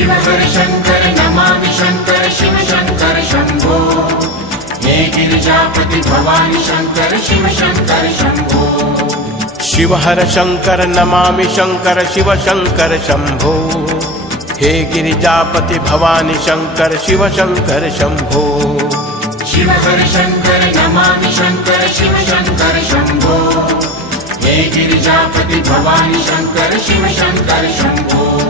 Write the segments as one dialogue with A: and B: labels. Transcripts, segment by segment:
A: शिवशर शङ्कर नमामि शङ्कर शिव शङ्कर शम्भो। हे गिरिजापति भवानि शङ्कर शिव शङ्कर शुभो
B: शिवहर शङ्कर नमामि शङ्कर शिव शङ्कर शम्भो। हे गिरिजापति भवानि शङ्कर शिव शङ्कर
A: शम्भो। शिवहर शङ्कर नमामि शङ्कर शिव शङ्कर शम्भो। हे गिरिजापति भवानि शङ्कर शिव शङ्कर शम्भो।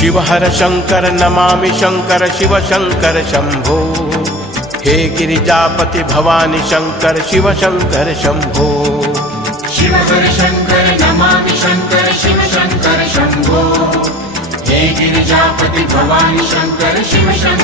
B: शिव हर शङ्कर नमामि शङ्कर शिव शङ्कर शम्भो हे गिरिजापति भवानि शङ्कर शिव शङ्कर शम्भो
A: शिव हर शङ्कर नमामि शङ्कर शिव शङ्कर शम्भो हे गिरिजापति भवानि शङ्कर शिव शङ्कर